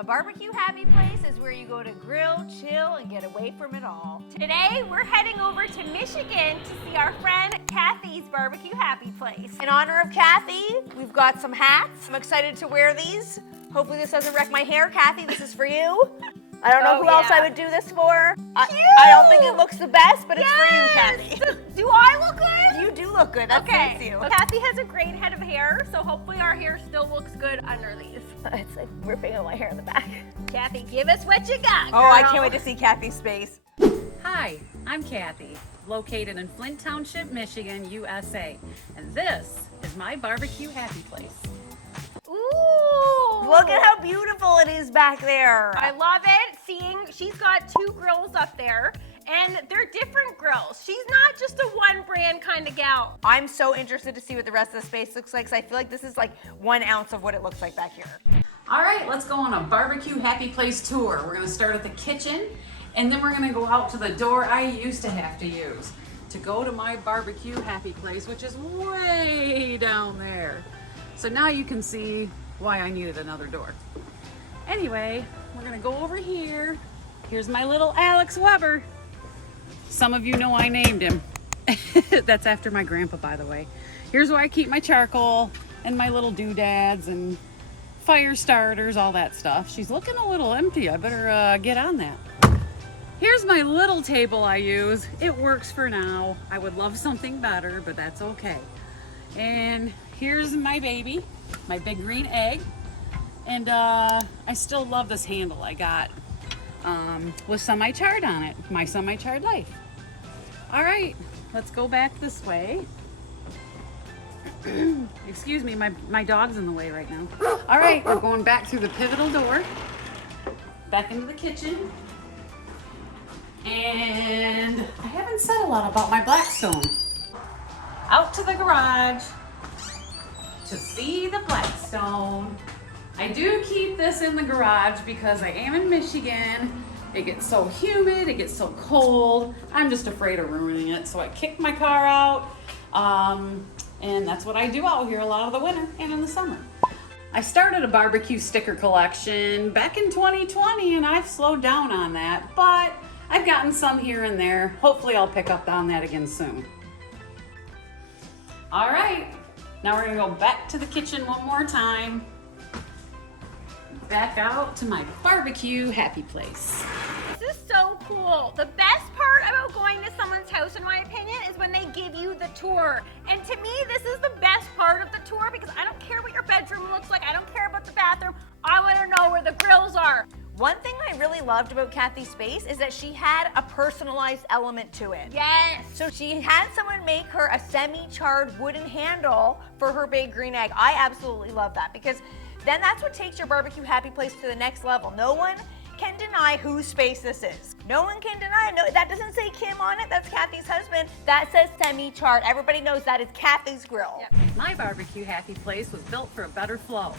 A barbecue happy place is where you go to grill, chill, and get away from it all. Today, we're heading over to Michigan to see our friend Kathy's BBQ Happy Place. In honor of Kathy, we've got some hats. I'm excited to wear these. Hopefully this doesn't wreck my hair. Kathy, this is for you. I don't know who else I would do this for. I don't think it looks the best, but it's for you, Kathy. Do I look good? You do look good. That fits you. Kathy has a great head of hair, so hopefully our hair still looks good under these. It's like ripping on my hair in the back. Kathy, give us what you got, girl. Oh, I can't wait to see Kathy's face. Hi, I'm Kathy, located in Flint Township, Michigan, USA, and this is my BBQ Happy Place. Ooh! Look at how beautiful it is back there. I love it. She's got 2 grills up there, and they're different grills. She's not just a one brand kind of gal. I'm so interested to see what the rest of the space looks like, because I feel like this is like 1 ounce of what it looks like back here. All right, let's go on a BBQ Happy Place tour. We're gonna start at the kitchen, and then we're gonna go out to the door I used to have to use to go to my BBQ Happy Place, which is way down there. So now you can see why I needed another door. Anyway, we're gonna go over here. Here's my little Alex Weber. Some of you know I named him. That's after my grandpa, by the way. Here's where I keep my charcoal and my little doodads and fire starters, all that stuff. She's looking a little empty. I better get on that. Here's my little table I use. It works for now. I would love something better, but that's okay. And here's my baby, my big green egg. And I still love this handle I got with semi-charred on it, my semi-charred life. All right, let's go back this way. Excuse me, my dog's in the way right now. All right, we're going back through the pivotal door, back into the kitchen. And I haven't said a lot about my Blackstone. Out to the garage to see the Blackstone. I do keep this in the garage because I am in Michigan. It gets so humid, it gets so cold. I'm just afraid of ruining it, so I kick my car out. And that's what I do out here a lot of the winter and in the summer. I started a barbecue sticker collection back in 2020, and I've slowed down on that, but I've gotten some here and there. Hopefully I'll pick up on that again soon. All right, now we're gonna go back to the kitchen one more time. Back out to my BBQ Happy Place. This is so cool. The best part about going to someone's house, in my opinion, is when they give you the tour. And to me, this is the best part of the tour because I don't care what your bedroom looks like. I don't care about the bathroom. I want to know where the grills are. One thing I really loved about Kathy's space is that she had a personalized element to it. Yes. So she had someone make her a semi-charred wooden handle for her big green egg. I absolutely love that because then that's what takes your BBQ Happy Place to the next level. No one can deny whose space this is. No one can deny it. No, that doesn't say Kim on it. That's Kathy's husband. That says semi-charred. Everybody knows that is Kathy's grill. Yep. My BBQ Happy Place was built for a better flow.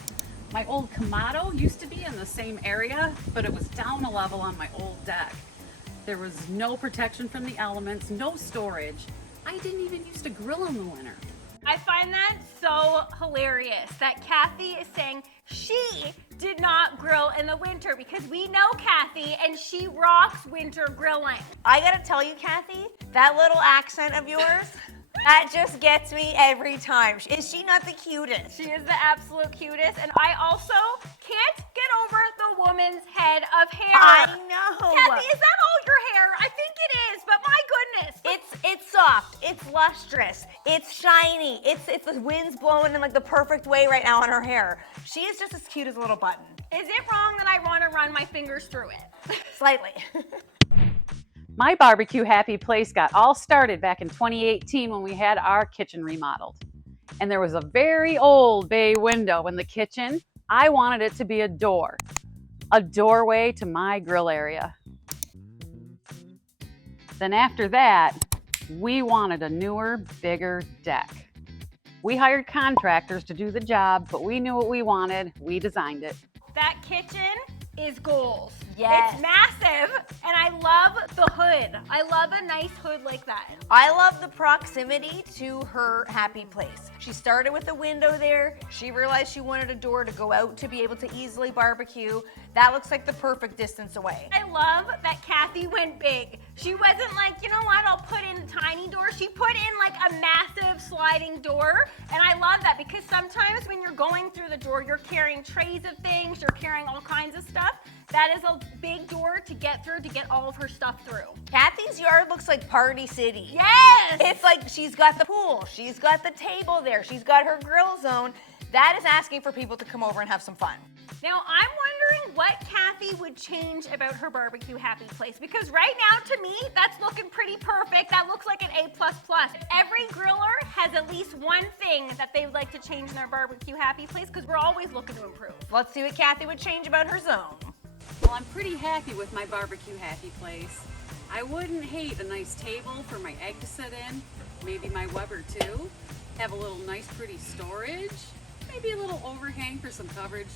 My old Kamado used to be in the same area, but it was down a level on my old deck. There was no protection from the elements, no storage. I didn't even used to grill in the winter. I find that so hilarious that Kathy is saying she did not grill in the winter because we know Kathy and she rocks winter grilling. I gotta tell you, Kathy, that little accent of yours, that just gets me every time. Is she not the cutest? She is the absolute cutest, and I also can't get over the woman's head of hair. I know. Kathy, is that all your hair? I think it is, but my goodness. It's soft, it's lustrous, it's shiny, it's the wind's blowing in like the perfect way right now on her hair. She is just as cute as a little button. Is it wrong that I want to run my fingers through it? Slightly. My BBQ Happy Place got all started back in 2018 when we had our kitchen remodeled. And there was a very old bay window in the kitchen. I wanted it to be a doorway to my grill area. Then after that, we wanted a newer, bigger deck. We hired contractors to do the job, but we knew what we wanted. We designed it. That kitchen is goals. Yes. It's massive, and I love the hood. I love a nice hood like that. I love the proximity to her happy place. She started with a window there. She realized she wanted a door to go out to be able to easily barbecue. That looks like the perfect distance away. I love that Kathy went big. She wasn't like, you know what, I'll put in a tiny door. She put in like a massive sliding door. And I love that because sometimes when you're going through the door, you're carrying trays of things, you're carrying all kinds of stuff. That is a big door to get through, to get all of her stuff through. Kathy's yard looks like Party City. Yes! It's like she's got the pool, she's got the table there, she's got her grill zone. That is asking for people to come over and have some fun. Now, I'm wondering what Kathy would change about her BBQ Happy Place, because right now, to me, that's looking pretty perfect. That looks like an A++. Every griller has at least one thing that they would like to change in their BBQ Happy Place, because we're always looking to improve. Let's see what Kathy would change about her zone. Well, I'm pretty happy with my BBQ Happy Place. I wouldn't hate a nice table for my egg to sit in, maybe my Weber too. Have a little nice pretty storage, maybe a little overhang for some coverage.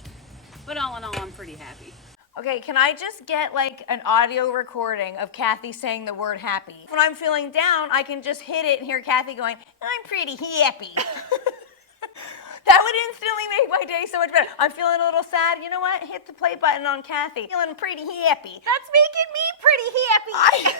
But all in all, I'm pretty happy. Okay, can I just get like an audio recording of Kathy saying the word happy? When I'm feeling down, I can just hit it and hear Kathy going, I'm pretty happy. That would instantly make my day so much better. I'm feeling a little sad. You know what? Hit the play button on Kathy. Feeling pretty happy. That's making me pretty happy.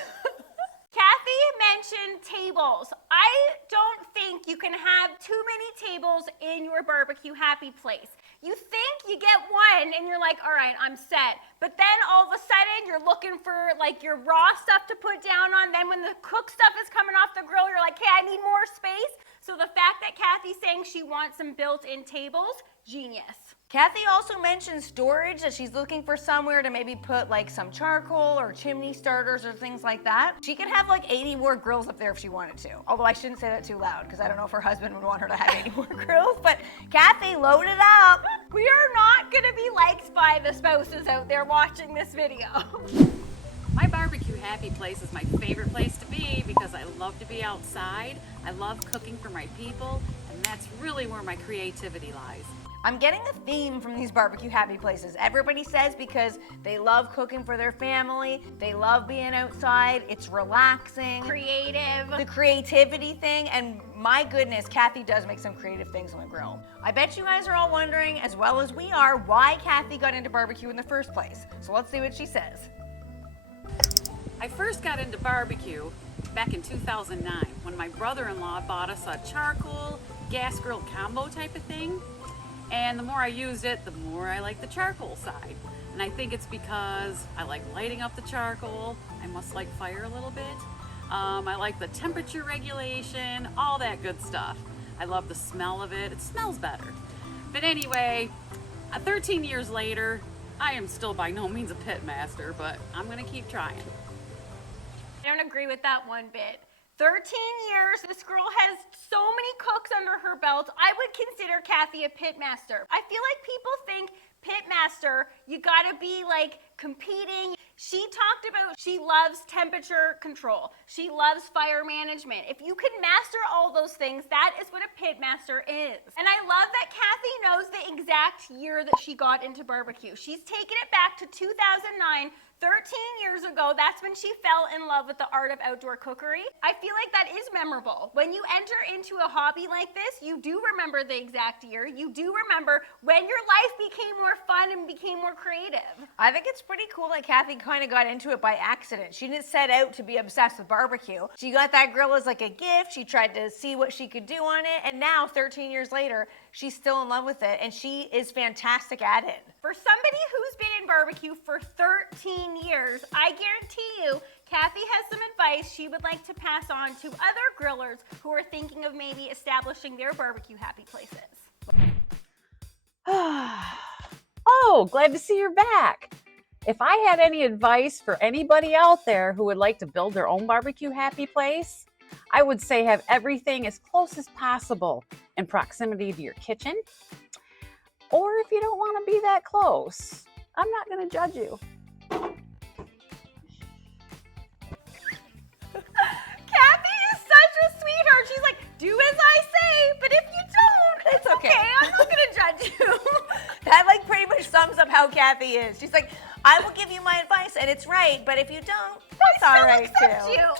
Kathy mentioned tables. I don't think you can have too many tables in your BBQ Happy Place. You think you get one and you're like, all right, I'm set. But then all of a sudden you're looking for like your raw stuff to put down on. Then when the cooked stuff is coming off the grill, you're like, hey, I need more space. So the fact that Kathy's saying she wants some built-in tables, genius. Kathy also mentioned storage, that she's looking for somewhere to maybe put like some charcoal or chimney starters or things like that. She could have like 80 more grills up there if she wanted to. Although I shouldn't say that too loud because I don't know if her husband would want her to have 80 more grills, but Kathy, load it up. We are not gonna be liked by the spouses out there watching this video. My BBQ Happy Place is my favorite place to be because I love to be outside. I love cooking for my people, and that's really where my creativity lies. I'm getting a theme from these BBQ Happy Places. Everybody says because they love cooking for their family, they love being outside, it's relaxing. Creative. The creativity thing, and my goodness, Kathy does make some creative things on the grill. I bet you guys are all wondering, as well as we are, why Kathy got into barbecue in the first place. So let's see what she says. I first got into barbecue back in 2009 when my brother-in-law bought us a charcoal gas grill combo type of thing. And the more I used it, the more I like the charcoal side. And I think it's because I like lighting up the charcoal. I must like fire a little bit. I like the temperature regulation, all that good stuff. I love the smell of it. It smells better. But anyway, 13 years later, I am still by no means a pit master, but I'm gonna keep trying. I don't agree with that one bit. 13 years, this girl has so many cooks under her belt. I would consider Kathy a pit master. I feel like people think pit master, you gotta be like competing. She talked about she loves temperature control. She loves fire management. If you can master all those things, that is what a pit master is. And I love that Kathy knows the exact year that she got into barbecue. She's taken it back to 2009. 13 years ago, that's when she fell in love with the art of outdoor cookery. I feel like that is memorable. When you enter into a hobby like this, you do remember the exact year. You do remember when your life became more fun and became more creative. I think it's pretty cool that Kathy kind of got into it by accident. She didn't set out to be obsessed with barbecue. She got that grill as like a gift. She tried to see what she could do on it. And now, 13 years later, she's still in love with it. And she is fantastic at it. For somebody who's been in barbecue for 13 years, I guarantee you, Kathy has some advice she would like to pass on to other grillers who are thinking of maybe establishing their barbecue happy places. Oh, glad to see you're back. If I had any advice for anybody out there who would like to build their own barbecue happy place, I would say have everything as close as possible in proximity to your kitchen. Or if you don't want to be that close, I'm not going to judge you. Kathy is such a sweetheart. She's like, do as I say, but if you don't, it's okay. I'm not going to judge you. That like pretty much sums up how Kathy is. She's like, I will give you my advice and it's right, but if you don't, that's all right too. You.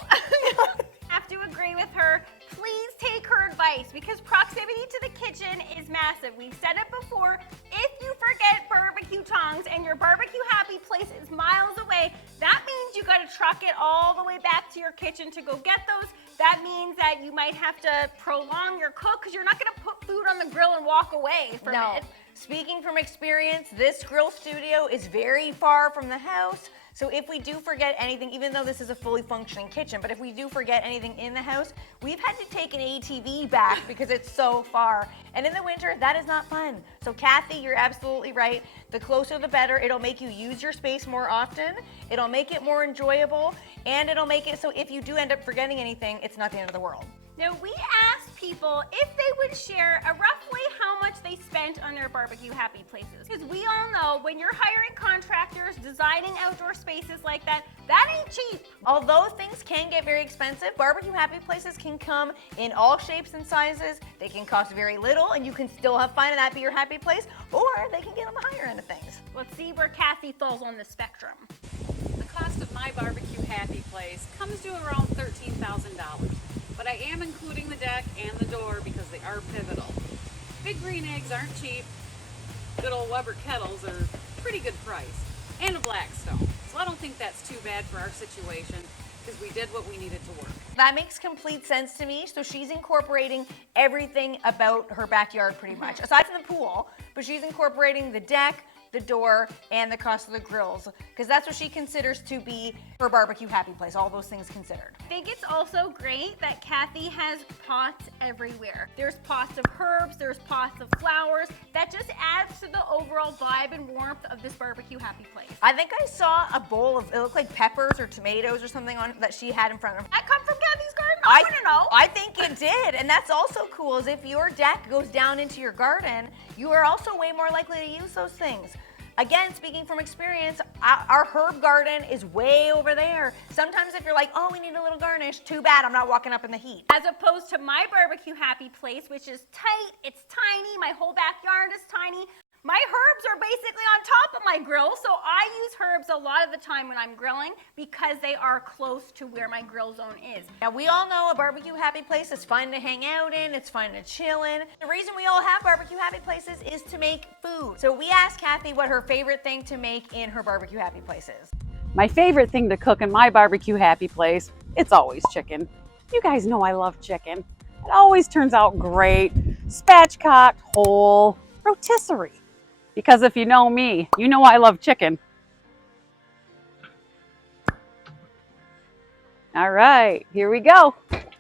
Have to agree with her. please take her advice because proximity to the kitchen is massive. We've said it before. If you forget barbecue tongs and your barbecue happy place is miles away, that means you got to truck it all the way back to your kitchen to go get those. That means that you might have to prolong your cook because you're not going to put food on the grill and walk away from it. Speaking from experience, this grill studio is very far from the house. So if we do forget anything, even though this is a fully functioning kitchen, but if we do forget anything in the house, we've had to take an ATV back because it's so far. And in the winter, that is not fun. So Kathy, you're absolutely right. The closer the better. It'll make you use your space more often. It'll make it more enjoyable. And it'll make it so if you do end up forgetting anything, it's not the end of the world. Now, we asked people if they would share roughly how much they spent on their barbecue happy places. Because we all know when you're hiring contractors, designing outdoor spaces like that, that ain't cheap. Although things can get very expensive, barbecue happy places can come in all shapes and sizes. They can cost very little and you can still have fun and that be your happy place, or they can get on the higher end of things. Let's see where Kathy falls on the spectrum. The cost of my barbecue happy place comes to around $13,000. But I am including the deck and the door because they are pivotal. Big green eggs aren't cheap. Good old Weber kettles are pretty good price. And a Blackstone. So I don't think that's too bad for our situation because we did what we needed to work. That makes complete sense to me. So she's incorporating everything about her backyard pretty much, aside from the pool, but she's incorporating the deck, the door, and the cost of the grills, because that's what she considers to be her barbecue happy place, all those things considered. I think it's also great that Kathy has pots everywhere. There's pots of herbs, there's pots of flowers. That just adds to the overall vibe and warmth of this barbecue happy place. I think I saw a bowl of, it looked like peppers or tomatoes or something on that she had in front of her. That come from Kathy's garden? I want to know. I think it did, and that's also cool, is if your deck goes down into your garden, you are also way more likely to use those things. Again, speaking from experience, our herb garden is way over there. Sometimes if you're like, oh, we need a little garnish, too bad, I'm not walking up in the heat. As opposed to my barbecue happy place, which is tight, it's tiny, my whole backyard is tiny. My herbs are basically on top of my grill, so I use herbs a lot of the time when I'm grilling because they are close to where my grill zone is. Now, we all know a barbecue happy place is fun to hang out in, it's fun to chill in. The reason we all have barbecue happy places is to make food. So we asked Kathy what her favorite thing to make in her barbecue happy place is. My favorite thing to cook in my barbecue happy place, it's always chicken. You guys know I love chicken. It always turns out great. Spatchcocked, whole, rotisserie. Because if you know me, you know I love chicken. All right, here we go.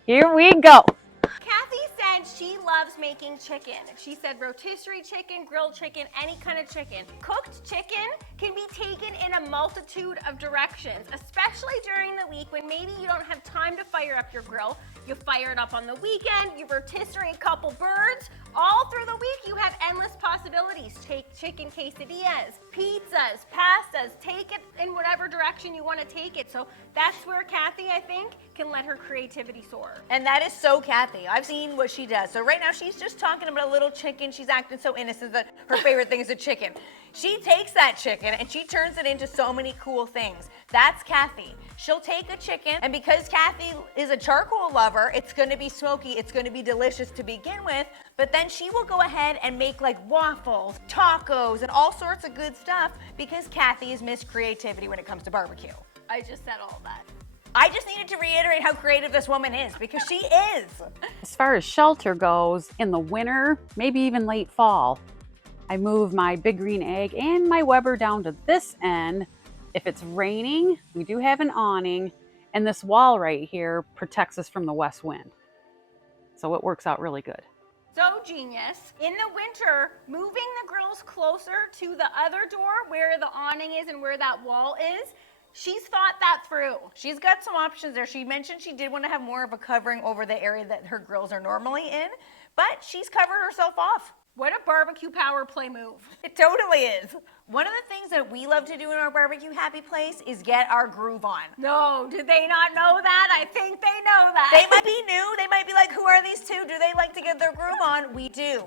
Here we go. Kathy said she loves making chicken. She said rotisserie chicken, grilled chicken, any kind of chicken. Cooked chicken can be taken in a multitude of directions, especially during the week when maybe you don't have time to fire up your grill. You fire it up on the weekend, you rotisserie a couple birds. All through the week, you have endless possibilities. Take chicken quesadillas, pizzas, pastas, take it in whatever direction you want to take it. So that's where Kathy, I think, can let her creativity soar. And that is so Kathy. I've seen what she does. So right now she's just talking about a little chicken. She's acting so innocent that her favorite thing is a chicken. She takes that chicken and she turns it into so many cool things. That's Kathy. She'll take a chicken, and because Kathy is a charcoal lover, it's going to be smoky, it's going to be delicious to begin with, but then she will go ahead and make like waffles, tacos, and all sorts of good stuff because Kathy is Miss Creativity when it comes to barbecue. I just said all that. I just needed to reiterate how creative this woman is because she is. As far as shelter goes, in the winter, maybe even late fall, I move my big green egg and my Weber down to this end. If it's raining, we do have an awning, and this wall right here protects us from the west wind. So it works out really good. So genius. In the winter, moving the grills closer to the other door where the awning is and where that wall is, she's thought that through. She's got some options there. She mentioned she did want to have more of a covering over the area that her grills are normally in, but she's covered herself off. What a barbecue power play move. It totally is. One of the things that we love to do in our barbecue happy place is get our groove on. No, did they not know that? I think they know that. They might be new. They might be like, who are these two? Do they like to get their groove on? We do.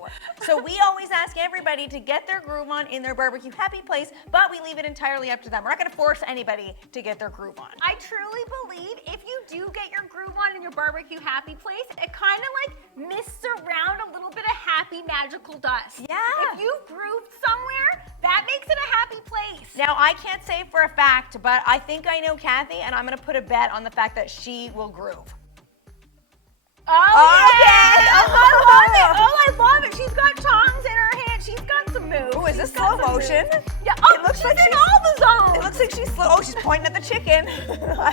So we always ask everybody to get their groove on in their barbecue happy place, but we leave it entirely up to them. We're not going to force anybody to get their groove on. I truly believe if you do get your groove on in your barbecue happy place, it kind of like mists around a little bit of happy magical dust. Yeah. If you've grooved somewhere, that makes it a happy place. Now, I can't say for a fact, but I think I know Kathy, and I'm going to put a bet on the fact that she will groove. Oh, Okay. yeah. I love it. Oh, I love it. She's got tongs in her hand. She's got some moves. Oh, is this She's got slow some motion? moves. Yeah. Oh, It looks she's like in she's- all the zones. It looks like she's slow. Oh, she's pointing at the chicken.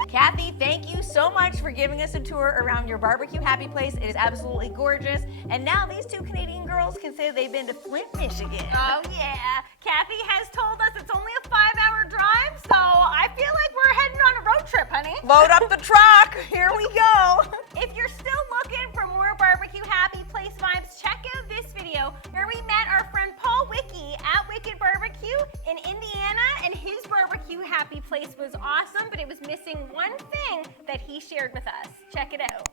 Kathy, thank you so much for giving us a tour around your barbecue happy place. It is absolutely gorgeous. And now these two Canadian girls can say they've been to Flint, Michigan. Oh, yeah. Kathy has told us it's only a 5-hour drive, so I feel like we're heading on a road trip, honey. Load up the truck. Here we go. If you're still looking for more barbecue happy place vibes, check out this video where we met our friend Paul Wiki at Wicked Barbecue in Indiana, and his barbecue happy place was awesome, but it was missing one thing that he shared with us. Check it out.